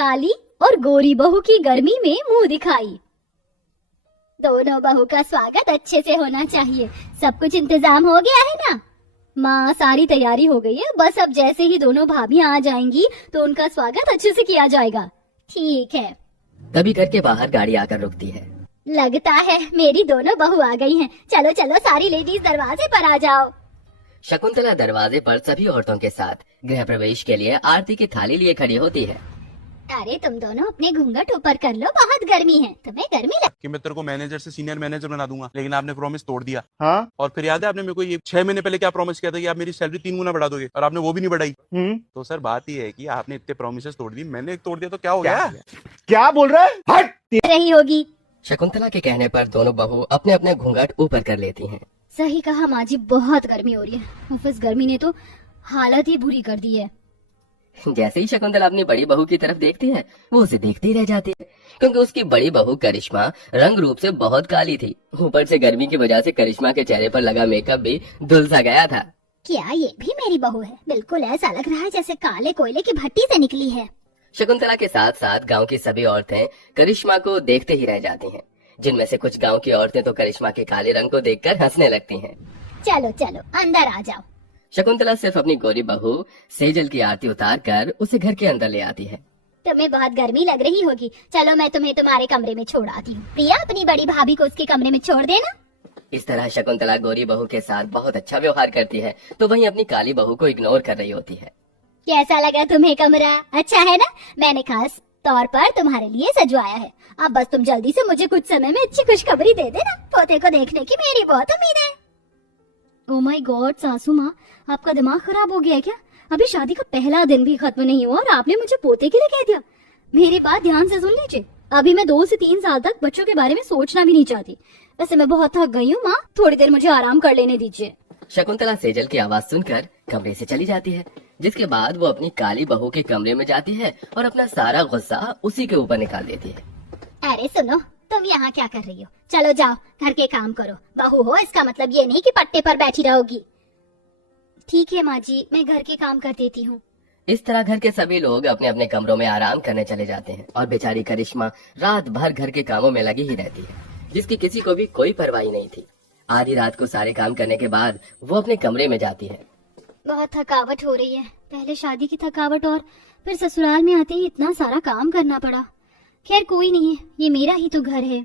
काली और गोरी बहू की गर्मी में मुंह दिखाई। दोनों बहू का स्वागत अच्छे से होना चाहिए। सब कुछ इंतजाम हो गया है ना? माँ, सारी तैयारी हो गई है, बस अब जैसे ही दोनों भाभियाँ आ जाएंगी तो उनका स्वागत अच्छे से किया जाएगा। ठीक है। तभी घर के बाहर गाड़ी आकर रुकती है। लगता है मेरी दोनों बहू आ गई हैं। चलो चलो सारी लेडीज दरवाजे पर आ जाओ। शकुंतला दरवाजे पर सभी औरतों के साथ गृह प्रवेश के लिए आरती की थाली लिए खड़ी होती है। अरे तुम दोनों अपने घूंघट ऊपर कर लो, बहुत गर्मी है। तुम्हें गर्मी कि मैं तेरे को मैनेजर से सीनियर मैनेजर बना दूंगा, लेकिन आपने प्रॉमिस तोड़ दिया। हाँ, और फिर याद है आपने मेरे को ये 6 महीने पहले क्या प्रॉमिस किया था कि आप मेरी सैलरी 3 गुना बढ़ा दोगे, और आपने वो भी नहीं बढ़ाई। तो सर बात ये है कि आपने इतने प्रोमिस तोड़ दी, मैंने तोड़ दिया, तो क्या हो गया? क्या बोल रहा है? हट! रही होगी। शकुंतला के कहने पर दोनों बहू अपने अपने घूंघट ऊपर कर लेती हैं। सही कहा माँ जी, बहुत गर्मी हो रही है। ऑफिस गर्मी ने तो हालत ही बुरी कर दी है। जैसे ही शकुंतला अपनी बड़ी बहू की तरफ देखती है, वो उसे देखती ही रह जाती है, क्योंकि उसकी बड़ी बहू करिश्मा रंग रूप से बहुत काली थी। ऊपर से गर्मी की वजह से करिश्मा के चेहरे पर लगा मेकअप भी धुल सा गया था। क्या ये भी मेरी बहू है? बिल्कुल ऐसा लग रहा है जैसे काले कोयले की भट्टी से निकली है। शकुंतला के साथ साथ गांव की सभी औरतें करिश्मा को देखते ही रह जाती हैं, जिनमें से कुछ गांव की औरतें तो करिश्मा के काले रंग को देखकर हंसने लगती हैं। चलो चलो अंदर आ जाओ। शकुंतला सिर्फ अपनी गोरी बहू सेजल की आरती उतार कर उसे घर के अंदर ले आती है। तुम्हें बहुत गर्मी लग रही होगी, चलो मैं तुम्हें तुम्हारे कमरे में छोड़ आती हूँ। प्रिया, अपनी बड़ी भाभी को उसके कमरे में छोड़ देना। इस तरह शकुंतला गोरी बहू के साथ बहुत अच्छा व्यवहार करती है, तो वहीं अपनी काली बहू को इग्नोर कर रही होती है। कैसा लगा तुम्हें कमरा? अच्छा है ना? मैंने खास तौर पर तुम्हारे लिए सजवाया है। अब बस तुम जल्दी से मुझे कुछ समय में अच्छी खुशखबरी दे देना। पोते को देखने की मेरी बहुत उम्मीद है। ओह माय गॉड सासू माँ, आपका दिमाग खराब हो गया है क्या? अभी शादी का पहला दिन भी खत्म नहीं हुआ और आपने मुझे पोते के लिए कह दिया। मेरी बात ध्यान से सुन लीजिए, अभी मैं 2 से 3 साल तक बच्चों के बारे में सोचना भी नहीं चाहती। वैसे मैं बहुत थक गई हूँ माँ, थोड़ी देर मुझे आराम कर लेने दीजिए। शकुंतला सेजल की आवाज सुनकर कमरे से चली जाती है, जिसके बाद वो अपनी काली बहू के कमरे में जाती है और अपना सारा गुस्सा उसी के ऊपर निकाल देती है। अरे सुनो, तुम यहाँ क्या कर रही हो? चलो जाओ घर के काम करो। बहू हो इसका मतलब ये नहीं कि पट्टे पर बैठी रहोगी। ठीक है माँ जी, मैं घर के काम कर देती हूँ। इस तरह घर के सभी लोग अपने अपने कमरों में आराम करने चले जाते हैं और बेचारी करिश्मा रात भर घर के कामों में लगी ही रहती है, जिसकी किसी को भी कोई परवाह नहीं थी। आधी रात को सारे काम करने के बाद वो अपने कमरे में जाती है। बहुत थकावट हो रही है, पहले शादी की थकावट और फिर ससुराल में आते ही इतना सारा काम करना पड़ा। खैर कोई नहीं है, ये मेरा ही तो घर है।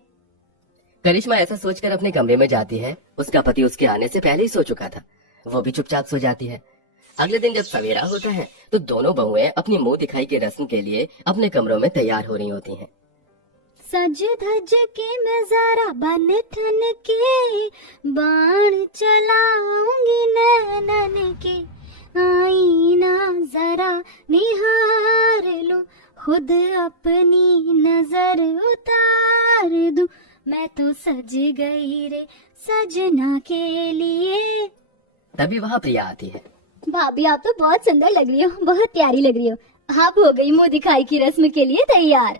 करिश्मा ऐसा सोचकर अपने कमरे में जाती है। उसका पति उसके आने से पहले ही सो चुका था, वो भी चुपचाप सो जाती है। अगले दिन जब सवेरा होता है तो दोनों बहुएं अपनी मुंह दिखाई की रस्म के लिए अपने कमरों में तैयार हो रही होती हैं। सज धज के मैं जरा बन ठन के बाण चलाऊंगी नैनन के, आईना जरा निहार लो, खुद अपनी नजर उतार दूं, मैं तो सज गई रे सजना के लिए। तभी वहाँ प्रिया आती है। भाभी आप तो बहुत सुंदर लग रही हो, बहुत प्यारी लग रही हो। आप हो गई मुंह दिखाई की रस्म के लिए तैयार?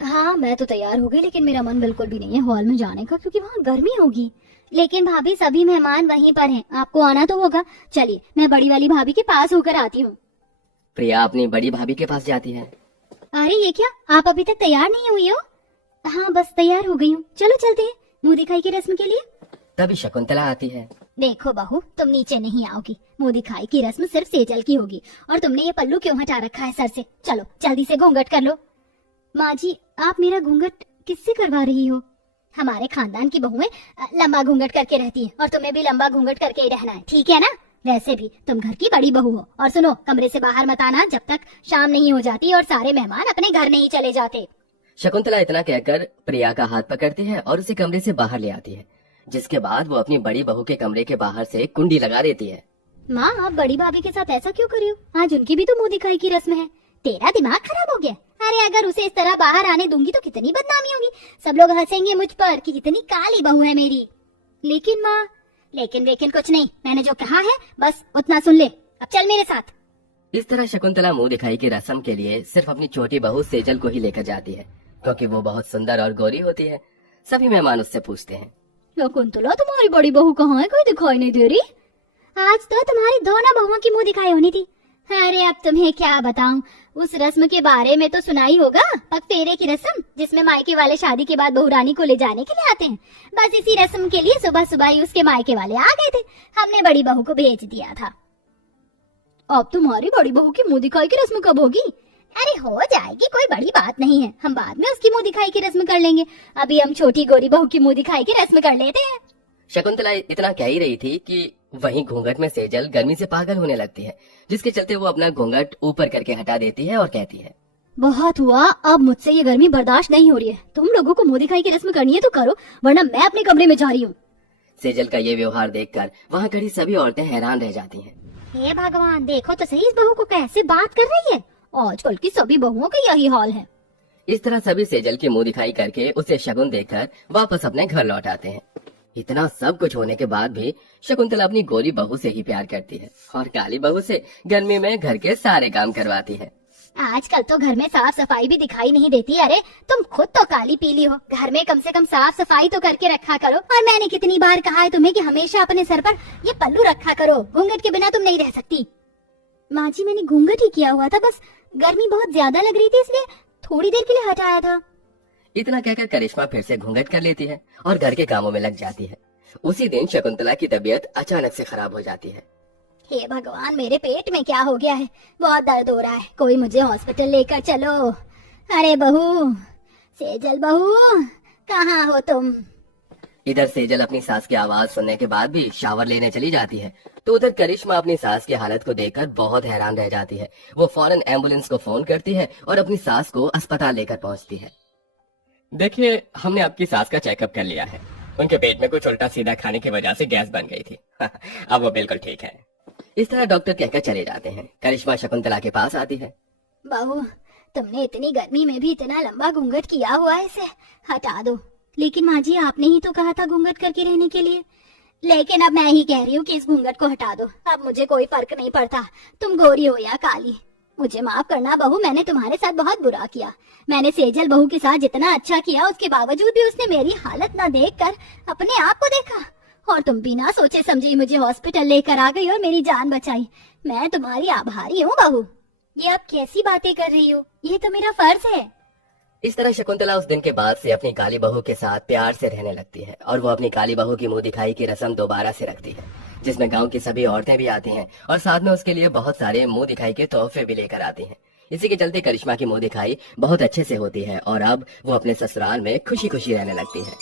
हाँ मैं तो तैयार हो गई, लेकिन मेरा मन बिल्कुल भी नहीं है हॉल में जाने का, क्योंकि वहाँ गर्मी होगी। लेकिन भाभी सभी मेहमान वहीं पर हैं, आपको आना तो होगा। चलिए मैं बड़ी वाली भाभी के पास होकर आती हूँ। प्रिया अपनी बड़ी भाभी के पास जाती है। अरे ये क्या, आप अभी तक तैयार नहीं हुई हो? हाँ बस तैयार हो गई हूँ, चलो चलते हैं मुंह दिखाई की रस्म के लिए। तभी शकुंतला आती है। देखो बहू, तुम नीचे नहीं आओगी, मुंह दिखाई की रस्म सिर्फ सेजल की होगी। और तुमने ये पल्लू क्यों हटा रखा है सर से? चलो जल्दी से घूंघट कर लो। माँ जी, आप मेरा घूंघट किससे करवा रही हो? हमारे खानदान की बहुएं लंबा घूंघट करके रहती हैं, और तुम्हें भी लंबा घूंघट करके ही रहना है, ठीक है ना? वैसे भी तुम घर की बड़ी बहू हो। और सुनो, कमरे से बाहर मत आना जब तक शाम नहीं हो जाती और सारे मेहमान अपने घर नहीं चले जाते। शकुंतला इतना कहकर प्रिया का हाथ पकड़ती है और उसे कमरे से बाहर ले आती है, जिसके बाद वो अपनी बड़ी बहू के कमरे के बाहर से कुंडी लगा देती है। माँ, आप बड़ी भाभी के साथ ऐसा क्यों कर रही हो? आज उनकी भी तो मुंह दिखाई की रस्म है। तेरा दिमाग खराब हो गया? अरे अगर उसे इस तरह बाहर आने दूंगी तो कितनी बदनामी होगी, सब लोग हंसेंगे मुझ पर कि कितनी काली बहू है मेरी। लेकिन माँ, लेकिन कुछ नहीं, मैंने जो कहा है बस उतना सुन ले। अब चल मेरे साथ। इस तरह शकुंतला मुंह दिखाई की रस्म के लिए सिर्फ अपनी छोटी बहू सेजल को ही लेकर जाती है, क्योंकि वो बहुत सुंदर और गोरी होती है। सभी मेहमान उससे पूछते हैं, शकुंतला तुम्हारी बड़ी बहू कहाँ है? कोई दिखाई नहीं दे रही। आज तो तुम्हारी दोनों बहुओं की मुंह दिखाई होनी थी, अरे अब तुम्हें क्या बताऊं, उस रस्म के बारे में तो सुना ही होगा, पगफेरे की रस्म, जिसमें मायके वाले शादी के बाद बहू रानी को ले जाने के लिए आते हैं। बस इसी रस्म के लिए सुबह सुबह ही उसके मायके वाले आ गए थे। हमने बड़ी बहू को भेज दिया था। अब तुम्हारी बड़ी बहू की मुंह दिखाई की रस्म कब होगी? अरे हो जाएगी, कोई बड़ी बात नहीं है, हम बाद में उसकी मुंह दिखाई की रस्म कर लेंगे। अभी हम छोटी गोरी बहू की मुंह दिखाई की रस्म कर लेते हैं। शकुंतला इतना कह ही रही थी कि वहीं घूंघट में सेजल गर्मी से पागल होने लगती है, जिसके चलते वो अपना घूंघट ऊपर करके हटा देती है और कहती है, बहुत हुआ, अब मुझसे ये गर्मी बर्दाश्त नहीं हो रही है। तुम लोगों को मुंह दिखाई की रस्म करनी है तो करो, वरना मैं अपने कमरे में जा रही हूँ। सेजल का ये व्यवहार देखकर वहाँ खड़ी सभी औरतें हैरान रह जाती हैं। हे भगवान, देखो तो सही इस बहू को कैसे बात कर रही है। आजकल की सभी बहुओं का यही हाल है। इस तरह सभी सेजल की मुंह दिखाई करके उसे शगुन देकर वापस अपने घर लौट आते हैं। इतना सब कुछ होने के बाद भी शकुंतला अपनी गोरी बहू से ही प्यार करती है और काली बहू से गर्मी में घर के सारे काम करवाती है। आजकल तो घर में साफ सफाई भी दिखाई नहीं देती। अरे तुम खुद तो काली पीली हो, घर में कम से कम साफ सफाई तो करके रखा करो। और मैंने कितनी बार कहा है तुम्हें कि हमेशा अपने सर पर ये पल्लू रखा करो, घूंघट के बिना तुम नहीं रह सकती। माँ जी, मैंने घूंघट ही किया हुआ था, बस गर्मी बहुत ज्यादा लग रही थी इसलिए थोड़ी देर के लिए हटाया था। इतना कहकर करिश्मा फिर से घूंघट कर लेती है और घर के कामों में लग जाती है। उसी दिन शकुंतला की तबीयत अचानक से खराब हो जाती है। हे भगवान, मेरे पेट में क्या हो गया है, बहुत दर्द हो रहा है, कोई मुझे हॉस्पिटल लेकर चलो। अरे बहू, सेजल बहू, कहाँ हो तुम? इधर सेजल अपनी सास की आवाज सुनने के बाद भी शावर लेने चली जाती है, तो उधर करिश्मा अपनी सास की हालत को देखकर बहुत हैरान रह जाती है। वो फौरन एम्बुलेंस को फोन करती है और अपनी सास को अस्पताल लेकर पहुंचती है। देखिए, हमने आपकी सास का चेकअप कर लिया है। उनके पेट में कुछ उल्टा सीधा खाने की वजह से गैस बन गई थी। अब वो बिल्कुल ठीक है। इस तरह डॉक्टर कहकर चले जाते हैं। करिश्मा शकुंतला के पास आती है। बहू, तुमने इतनी गर्मी में भी इतना लंबा घूंघट किया हुआ है, इसे हटा दो। लेकिन माँ जी, आपने ही तो कहा था घूंघट करके रहने के लिए। लेकिन अब मैं ही कह रही हूँ कि इस घूंघट को हटा दो। अब मुझे कोई फर्क नहीं पड़ता तुम गोरी हो या काली। मुझे माफ करना बहू, मैंने तुम्हारे साथ बहुत बुरा किया। मैंने सेजल बहू के साथ जितना अच्छा किया, उसके बावजूद भी उसने मेरी हालत न देखकर अपने आप को देखा, और तुम बिना सोचे समझे मुझे हॉस्पिटल लेकर आ गई और मेरी जान बचाई। मैं तुम्हारी आभारी हूँ बहू। ये आप कैसी बातें कर रही हो? ये तो मेरा फर्ज है। इस तरह शकुंतला उस दिन के बाद से अपनी काली बहू के साथ प्यार से रहने लगती है और वो अपनी काली बहू की मुंह दिखाई की रस्म दोबारा से रखती है, जिसमें गांव की सभी औरतें भी आती हैं और साथ में उसके लिए बहुत सारे मुंह दिखाई के तोहफे भी लेकर आती हैं। इसी के चलते करिश्मा की मुंह दिखाई बहुत अच्छे से होती है और अब वो अपने ससुराल में खुशी खुशी रहने लगती है।